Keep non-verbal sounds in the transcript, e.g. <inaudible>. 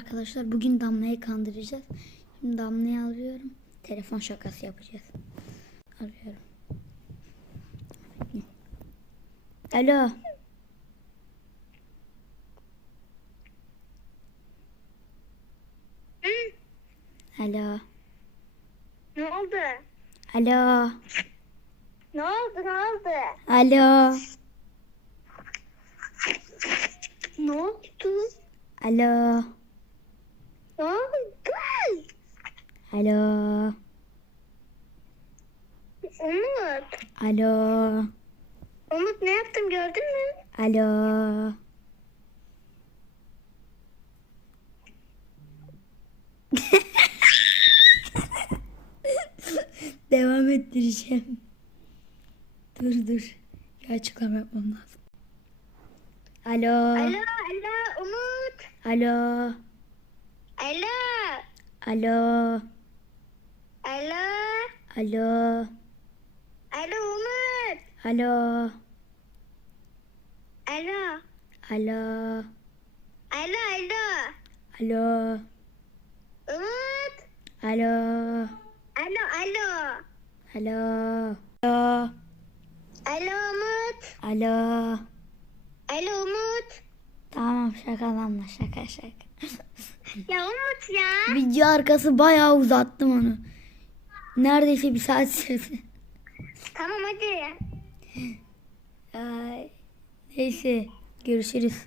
arkadaşlar. Bugün Damla'yı kandıracağız. Şimdi Damla'yı alıyorum. Telefon şakası yapacağız. Arıyorum. Alo. Alo. Ne oldu? Alo. Ne oldu? Ne oldu? Alo. Ne oldu? Alo. Alo. Umut. Alo. Umut ne yaptım gördün mü? Alo. <laughs> Devam ettireceğim. Dur dur. Bir açıklama yapmam lazım. Alo. Alo, alo Umut. Alo. Alo. Alo. Alo. Alo. Alo Umut. Alo. Alo. Alo. Alo, alo. Alo. Umut. Alo. Alo, alo. Alo. Alo. Alo Umut. Alo. Alo Umut. Tamam şakalanma şaka şaka. Ya Umut ya. Video arkası bayağı uzattım onu. Neredeyse bir saat sürdü. Tamam hadi. Ay, neyse görüşürüz.